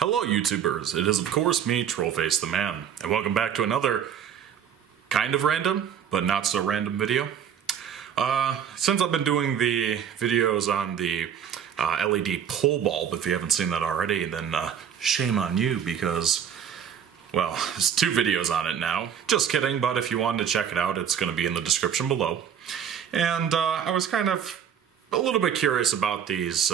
Hello YouTubers, it is of course me, Trollface the Man, and welcome back to another kind of random, but not so random video. Since I've been doing the videos on the LED pole bulb, if you haven't seen that already, then shame on you because, well, there's 2 videos on it now. Just kidding, but if you wanted to check it out, it's going to be in the description below. And I was kind of a little bit curious about these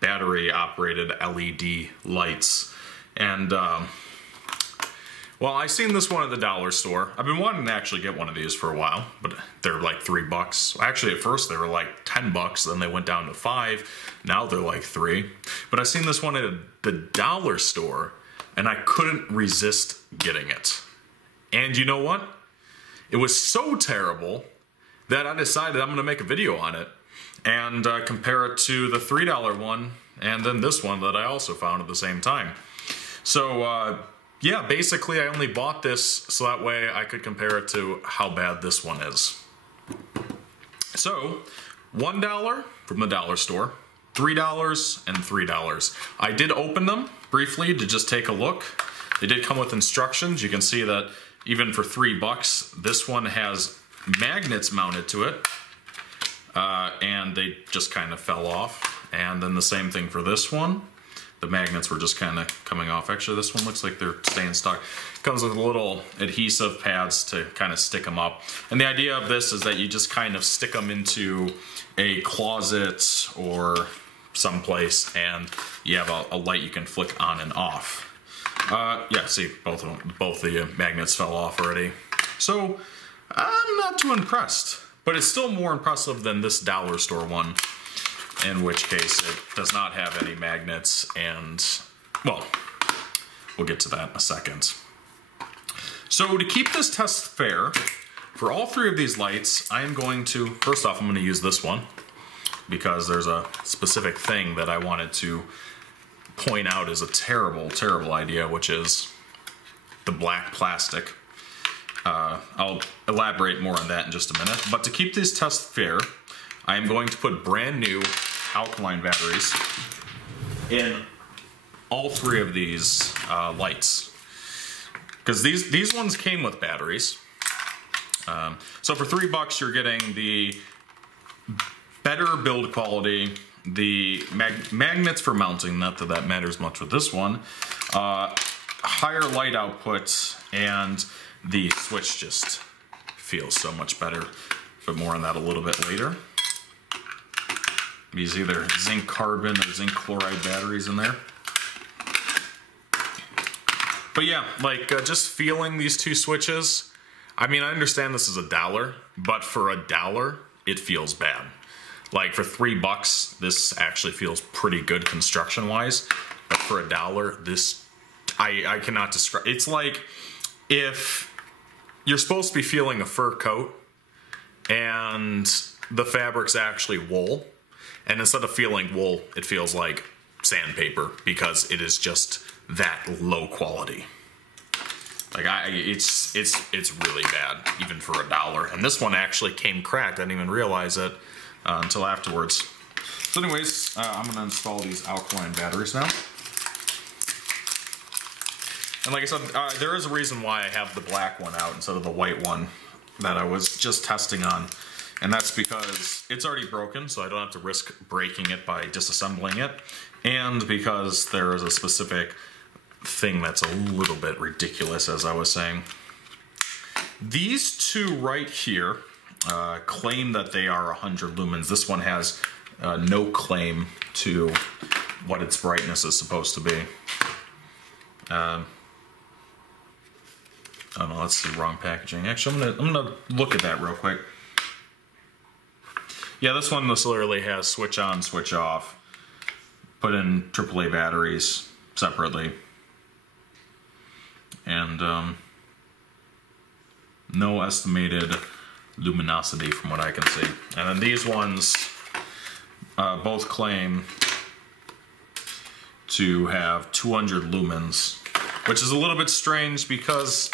battery-operated LED lights. And, well, I seen this one at the dollar store. I've been wanting to actually get one of these for a while, but they're like $3. Actually, at first they were like $10, then they went down to $5. Now they're like $3. But I seen this one at the dollar store, and I couldn't resist getting it. And you know what? It was so terrible that I decided I'm going to make a video on it and compare it to the $3 one and then this one that I also found at the same time. So, yeah, basically I only bought this so that way I could compare it to how bad this one is. So, $1 from the dollar store, $3 and $3. I did open them briefly to just take a look. They did come with instructions. You can see that even for $3, this one has magnets mounted to it. And they just kind of fell off. And then the same thing for this one. The magnets were just kind of coming off. Actually, this one looks like they're staying stuck. Comes with little adhesive pads to kind of stick them up. And the idea of this is that you just kind of stick them into a closet or someplace, and you have a light you can flick on and off. Yeah, see, both the magnets fell off already. So, I'm not too impressed. But it's still more impressive than this dollar store one, in which case it does not have any magnets, and, well, we'll get to that in a second. So to keep this test fair, for all 3 of these lights, I am going to, first off, I'm going to use this one, because there's a specific thing that I wanted to point out as a terrible, terrible idea, which is the black plastic. I'll elaborate more on that in just a minute. But to keep this test fair, I am going to put brand new alkaline batteries in all 3 of these lights. Because these ones came with batteries. So for $3 you're getting the better build quality, the magnets for mounting, not that that matters much with this one, higher light output, and the switch just feels so much better, but more on that a little bit later. These either zinc carbon or zinc chloride batteries in there. But yeah, like just feeling these 2 switches, I mean, I understand this is $1, but for $1, it feels bad. Like for $3, this actually feels pretty good construction-wise, but for $1, this, I cannot describe. It's like if you're supposed to be feeling a fur coat and the fabric's actually wool, and instead of feeling wool, it feels like sandpaper because it is just that low quality. Like it's really bad, even for $1. And this one actually came cracked. I didn't even realize it until afterwards. So anyways, I'm gonna install these alkaline batteries now. And like I said, there is a reason why I have the black one out instead of the white one that I was just testing on. And that's because it's already broken, so I don't have to risk breaking it by disassembling it. And because there is a specific thing that's a little bit ridiculous, as I was saying. These 2 right here claim that they are 100 lumens. This one has no claim to what its brightness is supposed to be. Oh no, that's the wrong packaging. Actually, I'm gonna look at that real quick. Yeah, this one literally has switch on, switch off. Put in AAA batteries separately. And no estimated luminosity from what I can see. And then these ones both claim to have 200 lumens, which is a little bit strange because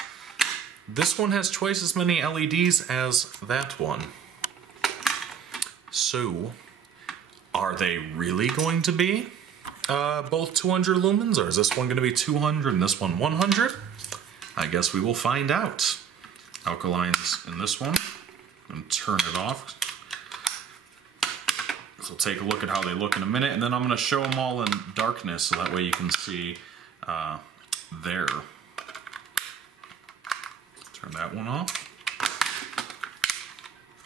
this one has twice as many LEDs as that one. So, are they really going to be both 200 lumens, or is this one going to be 200 and this one 100? I guess we will find out. Alkalines in this one. I'm going to turn it off. So we'll take a look at how they look in a minute, and then I'm going to show them all in darkness so that way you can see there. Turn that one off.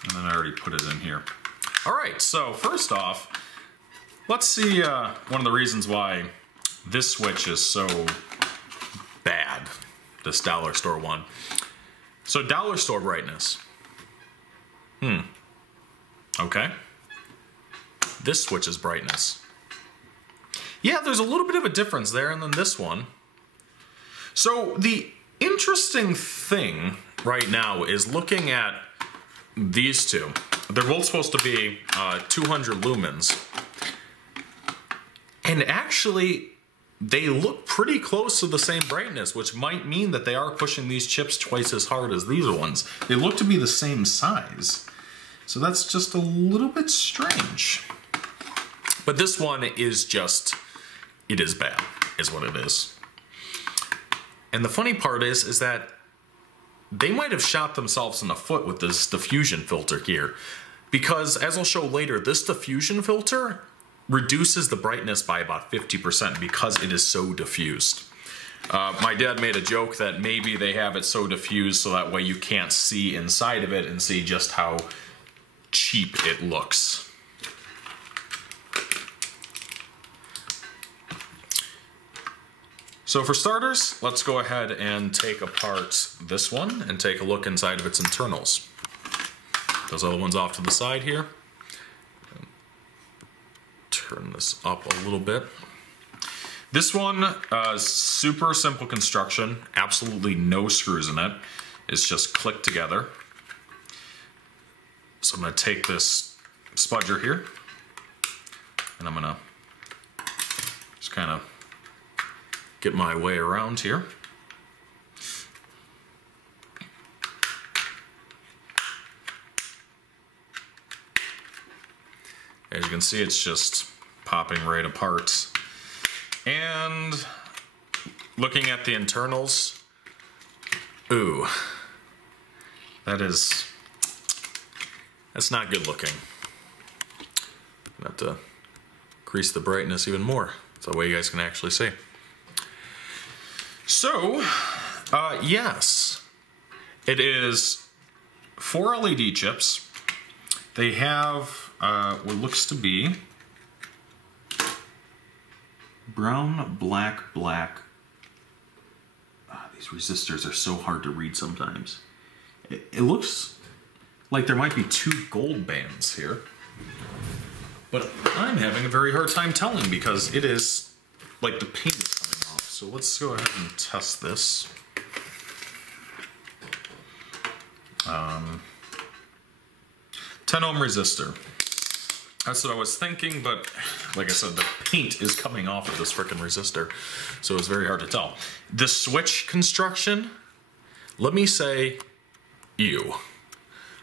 And then I already put it in here. Alright, so first off, let's see one of the reasons why this switch is so bad. This dollar store one. So dollar store brightness. Okay. This switch's brightness. Yeah, there's a little bit of a difference there, and then this one. So the interesting thing right now is looking at these two. They're both supposed to be 200 lumens. And actually, they look pretty close to the same brightness, which might mean that they are pushing these chips twice as hard as these ones. They look to be the same size. So that's just a little bit strange. But this one is just, it is bad, is what it is. And the funny part is that they might have shot themselves in the foot with this diffusion filter here. Because, as I'll show later, this diffusion filter reduces the brightness by about 50% because it is so diffused. My dad made a joke that maybe they have it so diffused so that way you can't see inside of it and see just how cheap it looks. So for starters, let's go ahead and take apart this one and take a look inside of its internals. Those other ones off to the side here. Turn this up a little bit. This one, super simple construction, absolutely no screws in it. It's just clicked together. So I'm going to take this spudger here, and I'm going to just kind of get my way around here. As you can see, it's just popping right apart. And looking at the internals, ooh, that's not good looking. I'm gonna have to increase the brightness even more so that way you guys can actually see. So, yes, it is 4 LED chips. They have what looks to be brown, black, black. These resistors are so hard to read sometimes. It looks like there might be 2 gold bands here, but I'm having a very hard time telling because it is like the paint is coming off. So let's go ahead and test this. 10 ohm resistor. That's what I was thinking, but like I said, the paint is coming off of this frickin' resistor, so it's very hard to tell. The switch construction, let me say, ew.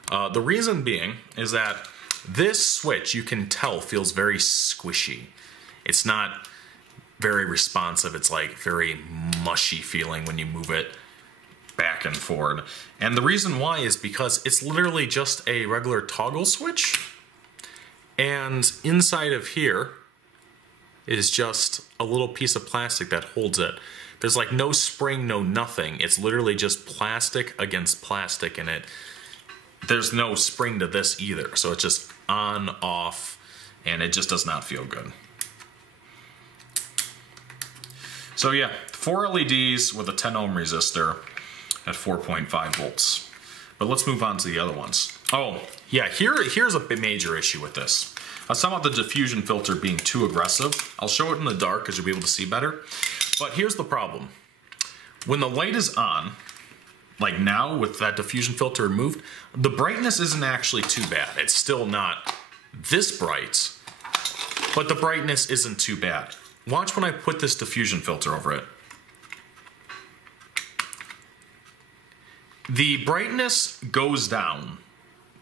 The reason being is that this switch, you can tell, feels very squishy. It's not very responsive. It's like very mushy feeling when you move it back and forward. And the reason why is because it's literally just a regular toggle switch. And inside of here is just a little piece of plastic that holds it. There's like no spring, no nothing. It's literally just plastic against plastic in it. There's no spring to this either. So it's just on, off, and it just does not feel good. So yeah, 4 LEDs with a 10 ohm resistor at 4.5 volts. But let's move on to the other ones. Oh, yeah, here's a major issue with this. I was talking about the diffusion filter being too aggressive. I'll show it in the dark because you'll be able to see better. But here's the problem. When the light is on, like now with that diffusion filter removed, the brightness isn't actually too bad. It's still not this bright, but the brightness isn't too bad. Watch when I put this diffusion filter over it. The brightness goes down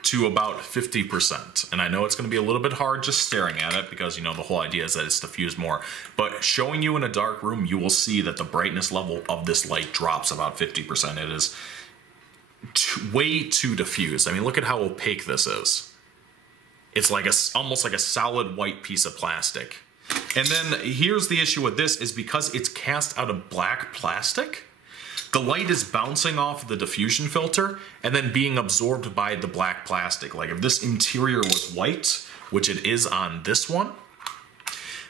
to about 50%. And I know it's going to be a little bit hard just staring at it because, you know, the whole idea is that it's diffused more. But showing you in a dark room, you will see that the brightness level of this light drops about 50%. It is way too diffused. I mean, look at how opaque this is. It's like almost like a solid white piece of plastic. And then here's the issue with this is because it's cast out of black plastic, the light is bouncing off the diffusion filter and then being absorbed by the black plastic. Like if this interior was white, which it is on this one,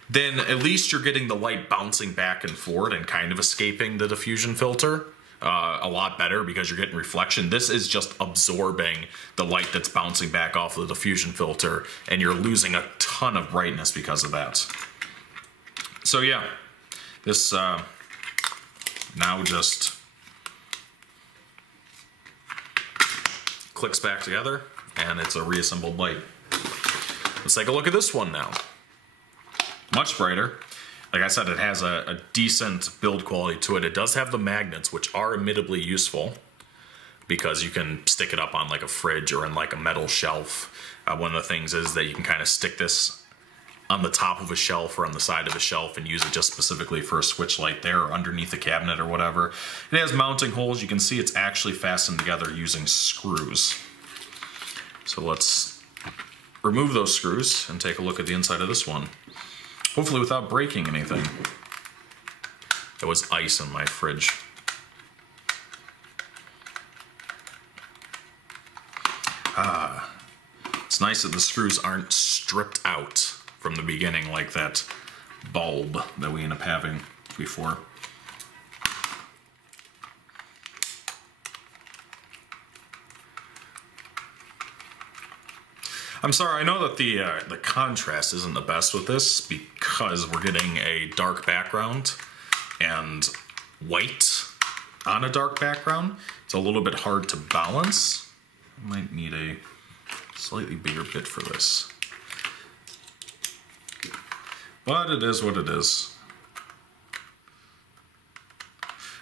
then at least you're getting the light bouncing back and forth and kind of escaping the diffusion filter a lot better because you're getting reflection. This is just absorbing the light that's bouncing back off of the diffusion filter, and you're losing a ton of brightness because of that. So yeah, this now just clicks back together and it's a reassembled light. Let's take a look at this one now. Much brighter. Like I said, it has a decent build quality to it. It does have the magnets, which are admittedly useful because you can stick it up on like a fridge or in like a metal shelf. One of the things is that you can kind of stick this on the top of a shelf or on the side of a shelf and use it just specifically for a switch light there or underneath a cabinet or whatever. It has mounting holes. You can see it's actually fastened together using screws. So let's remove those screws and take a look at the inside of this one. Hopefully without breaking anything. There was ice in my fridge. It's nice that the screws aren't stripped out from the beginning like that bulb that we end up having before. I'm sorry, I know that the contrast isn't the best with this because we're getting a dark background and white on a dark background. It's a little bit hard to balance. I might need a slightly bigger bit for this. But it is what it is.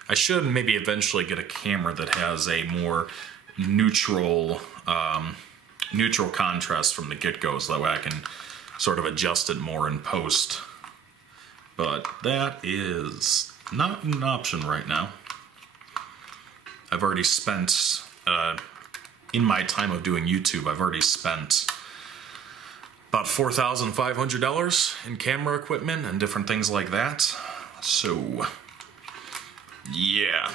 I should maybe eventually get a camera that has a more neutral contrast from the get-go, so that way I can sort of adjust it more in post. But that is not an option right now. I've already spent, in my time of doing YouTube, I've already spent about $4,500 in camera equipment and different things like that. So, yeah.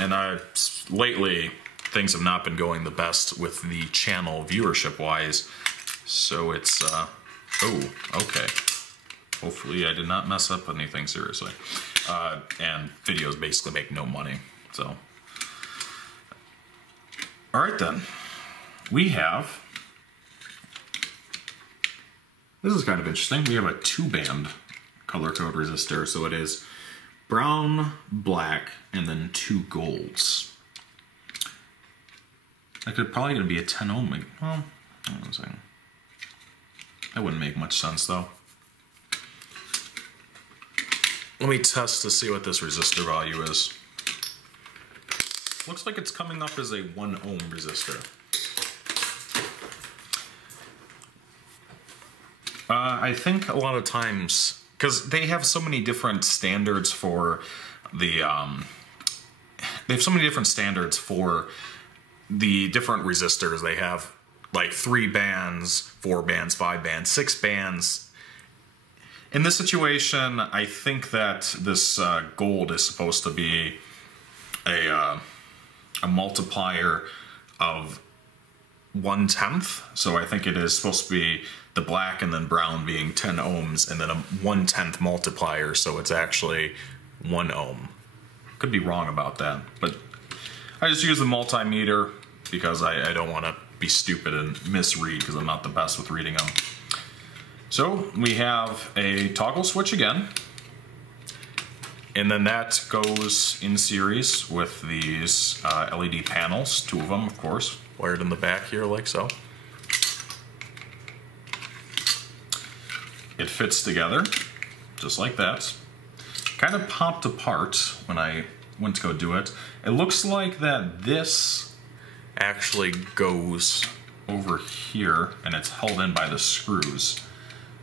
And lately, things have not been going the best with the channel viewership-wise. So it's, oh, okay. Hopefully I did not mess up anything seriously. And videos basically make no money, so. All right then. We have, this is kind of interesting. We have a 2-band color code resistor. So it is brown, black, and then 2 golds. That could probably gonna be a 10 ohm. Well, that wouldn't make much sense though. Let me test to see what this resistor value is. Looks like it's coming up as a 1 ohm resistor. I think a lot of times, because they have so many different standards for the, they have so many different standards for the different resistors. They have like 3 bands, 4 bands, 5 bands, 6 bands. In this situation, I think that this gold is supposed to be a multiplier of 1/10. So I think it is supposed to be the black and then brown being 10 ohms and then a 1/10 multiplier. So it's actually 1 ohm. Could be wrong about that, but I just use the multimeter because I don't want to be stupid and misread because I'm not the best with reading them. So we have a toggle switch again, and then that goes in series with these LED panels, 2 of them of course, wired in the back here like so. It fits together just like that. Kind of popped apart when I went to go do it. It looks like that this actually goes over here, and it's held in by the screws.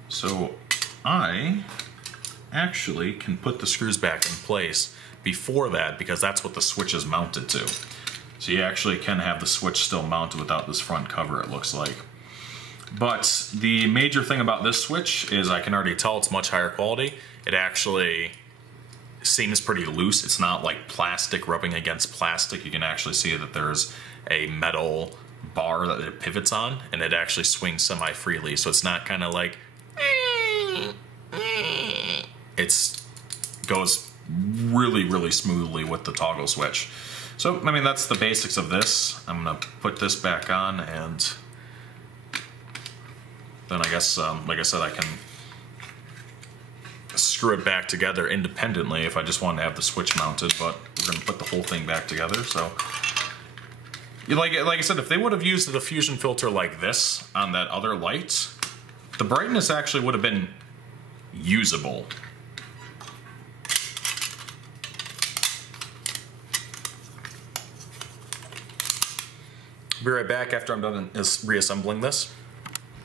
So I actually can put the screws back in place before that, because that's what the switch is mounted to. So you actually can have the switch still mounted without this front cover, it looks like. But the major thing about this switch is I can already tell it's much higher quality. It actually seems pretty loose. It's not like plastic rubbing against plastic. You can actually see that there's a metal bar that it pivots on, and it actually swings semi-freely. So it's not kind of like, it goes really, really smoothly with the toggle switch. So, I mean, that's the basics of this. I'm gonna put this back on, and then I guess, like I said, I can screw it back together independently if I just want to have the switch mounted, but we're gonna put the whole thing back together. So, like I said, if they would have used the diffusion filter like this on that other light, the brightness actually would have been usable. Be right back after I'm done reassembling this.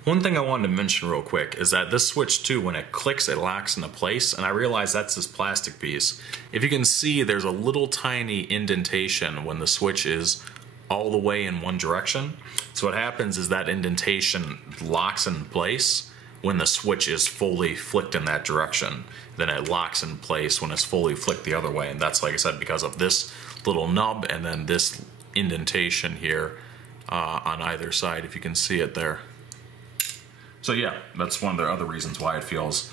One thing I wanted to mention real quick is that this switch too, when it clicks, it locks into place, and I realize that's this plastic piece. If you can see, there's a little tiny indentation when the switch is all the way in one direction. So what happens is that indentation locks in place when the switch is fully flicked in that direction. Then it locks in place when it's fully flicked the other way, and that's, like I said, because of this little nub and then this indentation here on either side, if you can see it there. So yeah, that's one of the other reasons why it feels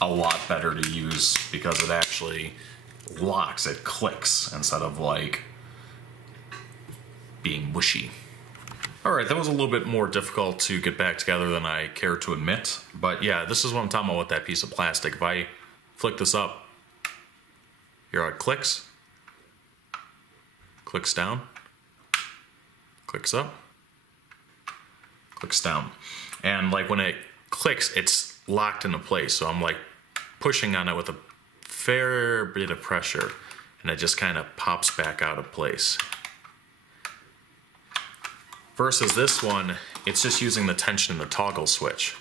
a lot better to use, because it actually locks, it clicks, instead of like being mushy. Alright, that was a little bit more difficult to get back together than I care to admit, but yeah, this is what I'm talking about with that piece of plastic. If I flick this up, here it clicks, clicks down, clicks up, clicks down. And like when it clicks, it's locked into place. So I'm like pushing on it with a fair bit of pressure, and it just kind of pops back out of place. Versus this one, it's just using the tension in the toggle switch.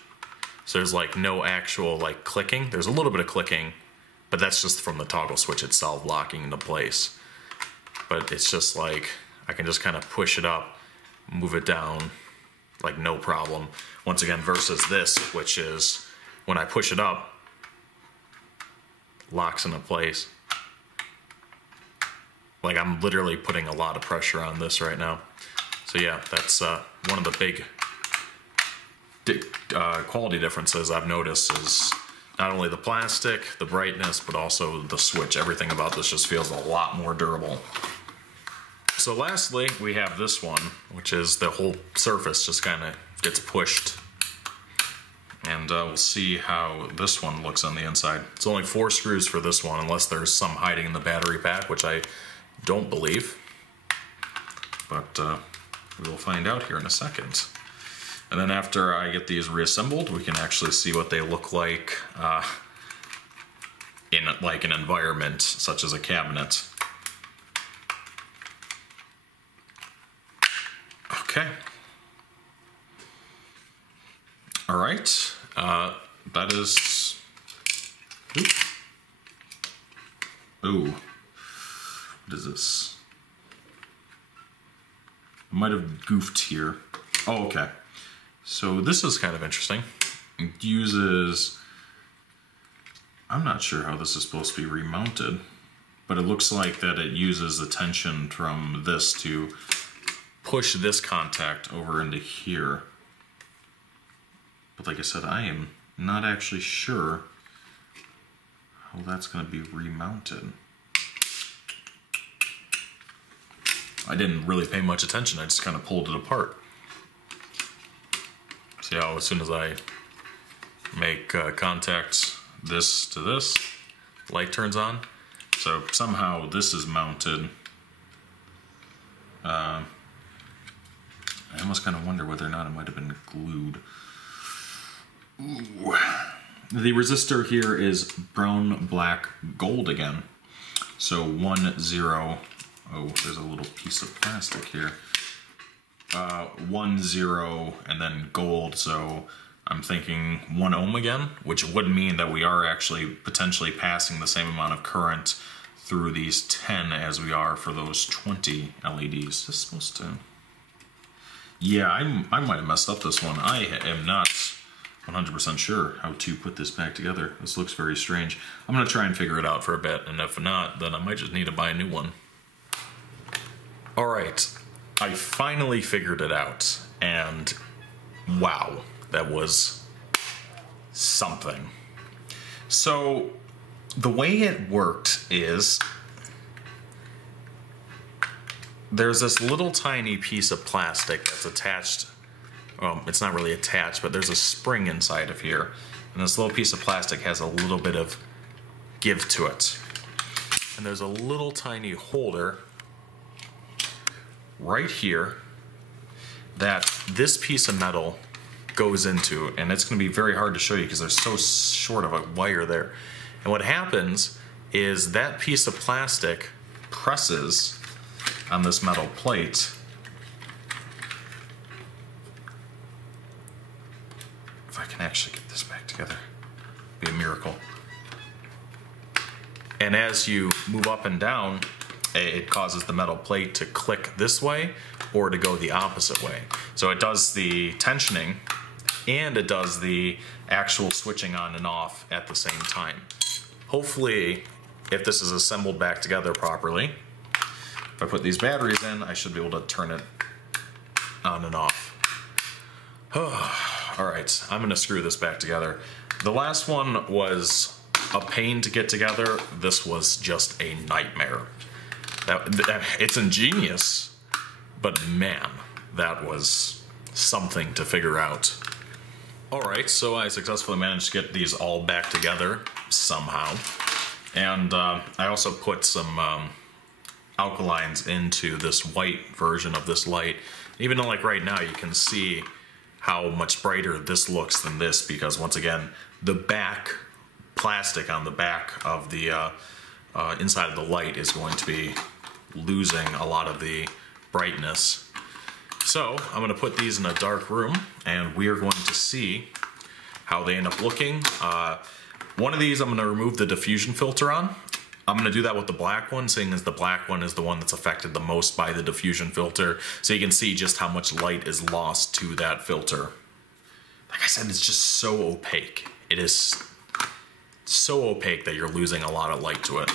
So there's like no actual like clicking. There's a little bit of clicking, but that's just from the toggle switch itself locking into place. But it's just like, I can just kind of push it up, move it down, like no problem. Once again, versus this, which is when I push it up, locks into place. Like I'm literally putting a lot of pressure on this right now. So yeah, that's one of the big quality differences I've noticed, is not only the plastic, the brightness, but also the switch. Everything about this just feels a lot more durable. So lastly, we have this one, which is the whole surface just kind of gets pushed. And we'll see how this one looks on the inside. It's only 4 screws for this one, unless there's some hiding in the battery pack, which I don't believe. But we will find out here in a second. And then after I get these reassembled, we can actually see what they look like in like an environment such as a cabinet. Okay. All right. That is. Ooh. What is this? I might have goofed here. Oh, okay. So this is kind of interesting. It uses. I'm not sure how this is supposed to be remounted, but it looks like that it uses the tension from this to push this contact over into here. But like I said, I am not actually sure how that's going to be remounted. I didn't really pay much attention, I just kind of pulled it apart. See how as soon as I make contact this to this, light turns on. So somehow this is mounted. I almost kind of wonder whether or not it might have been glued. Ooh. The resistor here is brown, black, gold again. So 1, 0. Oh, there's a little piece of plastic here. 1, 0, and then gold, so I'm thinking 1 ohm again, which would mean that we are actually potentially passing the same amount of current through these 10 as we are for those 20 LEDs. Is this supposed to... Yeah, I might have messed up this one. I am not 100% sure how to put this back together. This looks very strange. I'm going to try and figure it out for a bit, and if not, then I might just need to buy a new one. Alright, I finally figured it out, and wow, that was something. So, the way it worked is there's this little tiny piece of plastic that's attached. Well, it's not really attached, but there's a spring inside of here. And this little piece of plastic has a little bit of give to it. And there's a little tiny holder right here that this piece of metal goes into. And it's going to be very hard to show you because there's so short of a wire there. And what happens is that piece of plastic presses on this metal plate. If I can actually get this back together, it'd be a miracle. And as you move up and down, it causes the metal plate to click this way or to go the opposite way. So it does the tensioning and it does the actual switching on and off at the same time. Hopefully, if this is assembled back together properly, if I put these batteries in, I should be able to turn it on and off. Alright, I'm going to screw this back together. The last one was a pain to get together. This was just a nightmare. It's ingenious, but man, that was something to figure out. Alright, so I successfully managed to get these all back together somehow. And I also put some alkalines into this white version of this light. Even though like right now you can see how much brighter this looks than this, because once again the back plastic on the back of the inside of the light is going to be losing a lot of the brightness. So I'm going to put these in a dark room and we are going to see how they end up looking. One of these I'm going to remove the diffusion filter on. I'm going to do that with the black one, seeing as the black one is the one that's affected the most by the diffusion filter, so you can see just how much light is lost to that filter. Like I said, it's just so opaque. It is so opaque that you're losing a lot of light to it.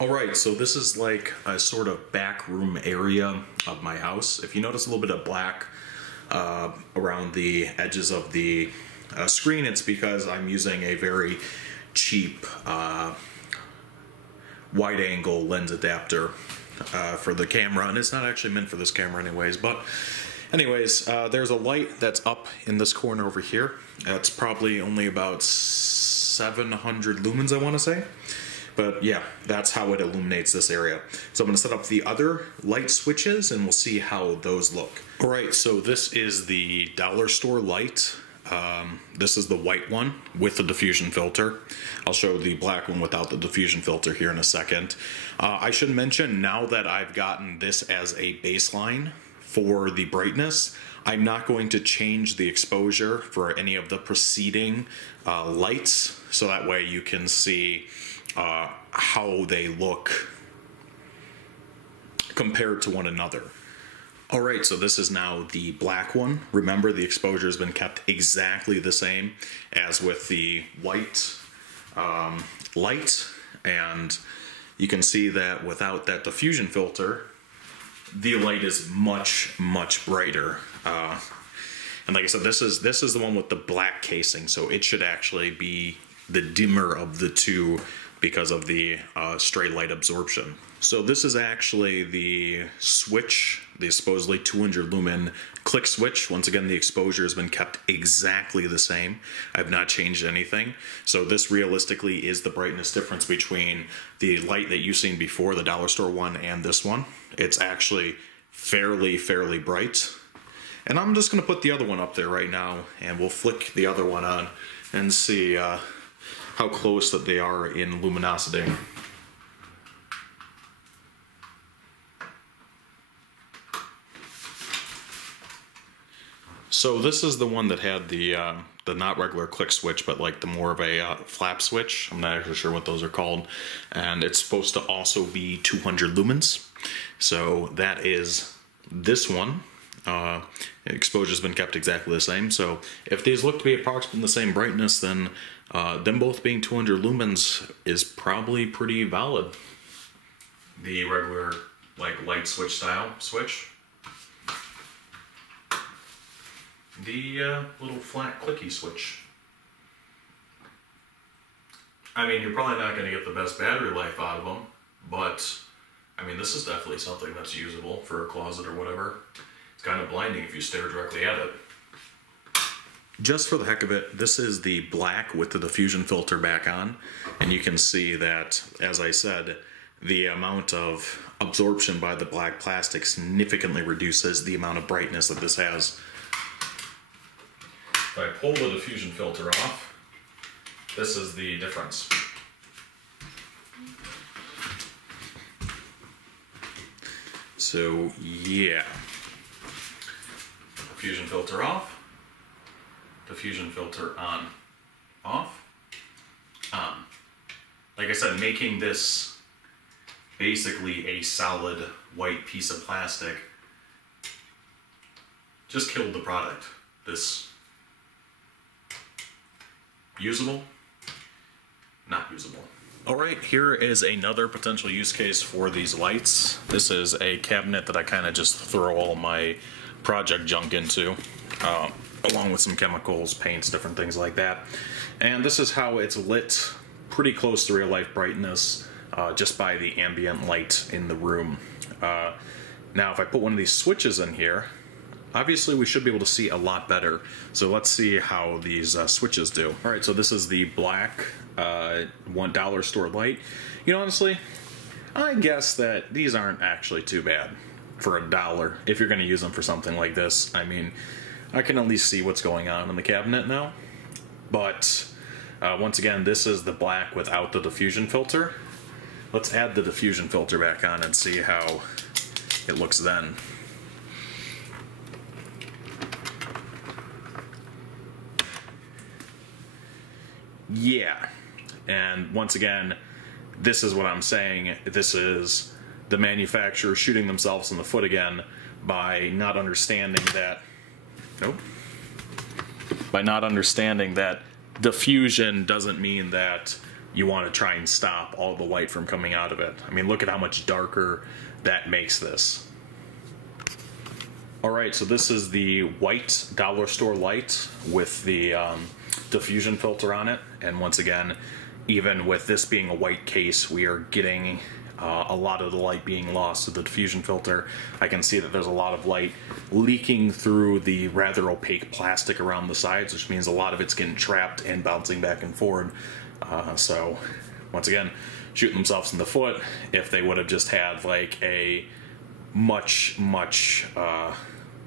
Alright, so this is like a sort of back room area of my house. If you notice a little bit of black around the edges of the screen, it's because I'm using a very cheap wide angle lens adapter for the camera, and it's not actually meant for this camera anyways, but anyways, there's a light that's up in this corner over here. It's probably only about 700 lumens, I want to say, but yeah, that's how it illuminates this area. So I'm going to set up the other light switches and we'll see how those look. Alright, so this is the dollar store light. This is the white one with the diffusion filter. I'll show the black one without the diffusion filter here in a second. I should mention, now that I've gotten this as a baseline for the brightness, I'm not going to change the exposure for any of the preceding lights, so that way you can see how they look compared to one another. Alright, so this is now the black one. Remember, the exposure has been kept exactly the same as with the white light, and you can see that without that diffusion filter, the light is much, much brighter. And like I said, this is the one with the black casing, so it should actually be the dimmer of the two because of the stray light absorption. So this is actually the switch, the supposedly 200 lumen click switch. Once again, the exposure has been kept exactly the same. I've not changed anything. So this realistically is the brightness difference between the light that you've seen before, the dollar store one, and this one. It's actually fairly bright. And I'm just going to put the other one up there right now, and we'll flick the other one on and see how close that they are in luminosity. So this is the one that had the not regular click switch, but like the more of a flap switch. I'm not actually sure what those are called. And it's supposed to also be 200 lumens. So that is this one. Exposure's been kept exactly the same. So if these look to be approximately the same brightness, then them both being 200 lumens is probably pretty valid. The regular like light switch style switch. The little flat clicky switch. I mean, you're probably not going to get the best battery life out of them, but I mean, this is definitely something that's usable for a closet or whatever. It's kind of blinding if you stare directly at it. Just for the heck of it, this is the black with the diffusion filter back on, and you can see that, as I said, the amount of absorption by the black plastic significantly reduces the amount of brightness that this has. If I pull the diffusion filter off, this is the difference. So yeah, diffusion filter off, diffusion filter on, off, on. Like I said, making this basically a solid white piece of plastic just killed the product. This usable? Not usable. Alright, here is another potential use case for these lights. This is a cabinet that I kind of just throw all my project junk into, along with some chemicals, paints, different things like that. And this is how it's lit pretty close to real life brightness, just by the ambient light in the room. Now if I put one of these switches in here, obviously we should be able to see a lot better. So let's see how these switches do. Alright, so this is the black $1 store light. You know, honestly, I guess that these aren't actually too bad for $1 if you're going to use them for something like this. I mean, I can at least see what's going on in the cabinet now. But once again, this is the black without the diffusion filter. Let's add the diffusion filter back on and see how it looks then. Yeah, and once again, this is what I'm saying. This is the manufacturer shooting themselves in the foot again by not understanding that, by not understanding that diffusion doesn't mean that you want to try and stop all the light from coming out of it. I mean, look at how much darker that makes this. Alright, so this is the white dollar store light with the diffusion filter on it, and once again, even with this being a white case, we are getting a lot of the light being lost to the diffusion filter. I can see that there's a lot of light leaking through the rather opaque plastic around the sides, which means a lot of it's getting trapped and bouncing back and forward. So once again, shooting themselves in the foot. If they would have just had like a much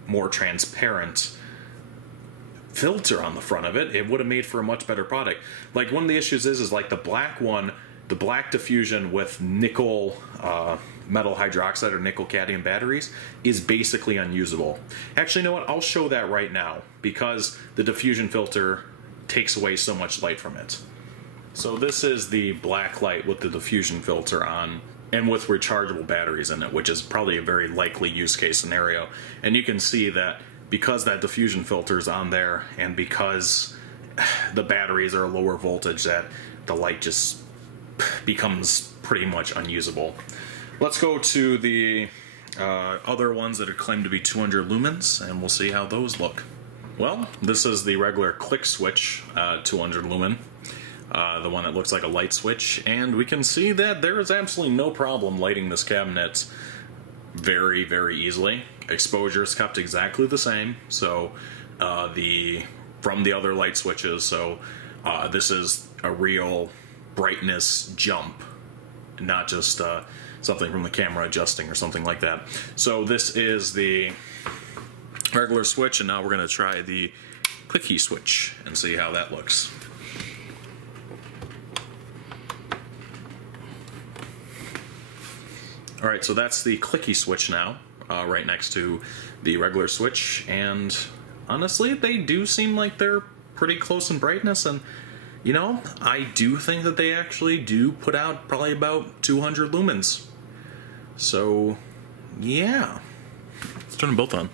more transparent filter on the front of it, it would have made for a much better product. Like, one of the issues is like the black one, the black diffusion with nickel metal hydroxide or nickel cadmium batteries is basically unusable. Actually, you know what? I'll show that right now because the diffusion filter takes away so much light from it. So this is the black light with the diffusion filter on and with rechargeable batteries in it, which is probably a very likely use case scenario. And you can see that because that diffusion filter is on there and because the batteries are lower voltage, that the light just becomes pretty much unusable. Let's go to the other ones that are claimed to be 200 lumens, and we'll see how those look. Well, this is the regular click switch 200 lumen, the one that looks like a light switch, and we can see that there is absolutely no problem lighting this cabinet very, very easily. Exposure is kept exactly the same, so from the other light switches, so this is a real brightness jump, not just something from the camera adjusting or something like that. So this is the regular switch, and now we're going to try the clicky switch and see how that looks. Alright, so that's the clicky switch now, right next to the regular switch, and honestly, they do seem like they're pretty close in brightness, and you know, I do think that they actually do put out probably about 200 lumens. So, yeah. Let's turn them both on.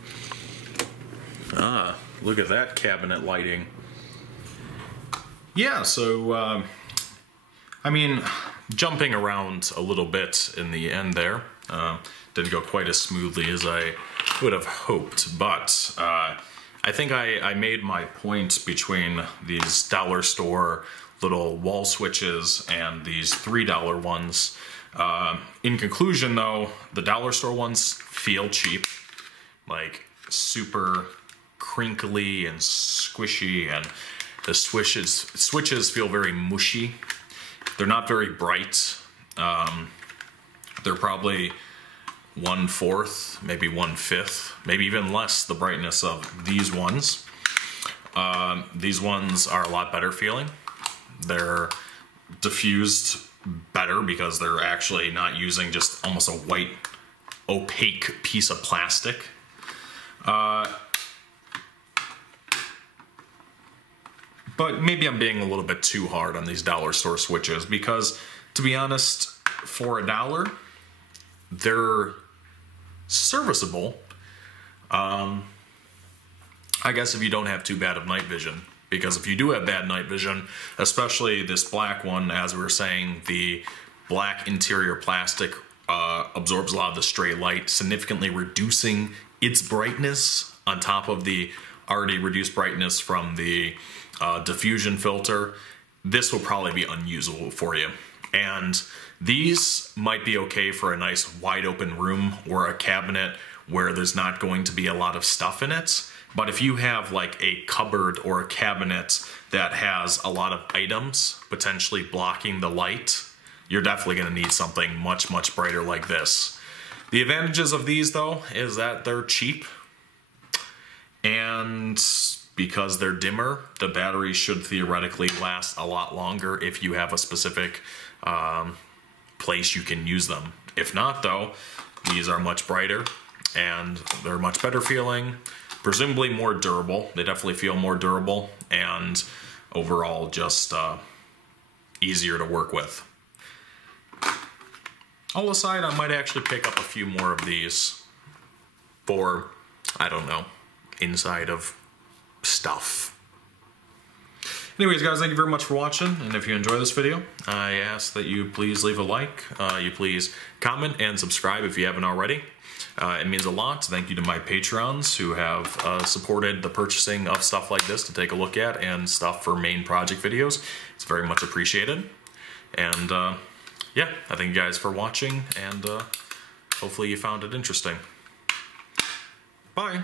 Ah, look at that cabinet lighting. Yeah, so, I mean, jumping around a little bit in the end there. Didn't go quite as smoothly as I would have hoped, but I think I made my point between these dollar store little wall switches and these $3 ones. In conclusion, though, the dollar store ones feel cheap, like super crinkly and squishy, and the switches feel very mushy. They're not very bright. They're probably 1/4, maybe 1/5, maybe even less the brightness of these ones. These ones are a lot better feeling. They're diffused better because they're actually not using just almost a white opaque piece of plastic. But maybe I'm being a little bit too hard on these dollar store switches because, to be honest, for $1, they're serviceable. I guess if you don't have too bad of night vision, because if you do have bad night vision, especially this black one, as we were saying, the black interior plastic absorbs a lot of the stray light, significantly reducing its brightness on top of the already reduced brightness from the diffusion filter. This will probably be unusable for you. And these might be okay for a nice wide open room or a cabinet where there's not going to be a lot of stuff in it. But if you have like a cupboard or a cabinet that has a lot of items potentially blocking the light, you're definitely going to need something much, much brighter like this. The advantages of these, though, is that they're cheap, and because they're dimmer, the batteries should theoretically last a lot longer if you have a specific place you can use them. If not, though, these are much brighter and they're much better feeling, presumably more durable. They definitely feel more durable, and overall just easier to work with. All aside, I might actually pick up a few more of these for, I don't know, inside of stuff. Anyways, guys, thank you very much for watching, and if you enjoy this video, I ask that you please leave a like, you please comment and subscribe if you haven't already. It means a lot. Thank you to my Patreons who have supported the purchasing of stuff like this to take a look at and stuff for main project videos. It's very much appreciated. And yeah, I thank you guys for watching, and hopefully you found it interesting. Bye.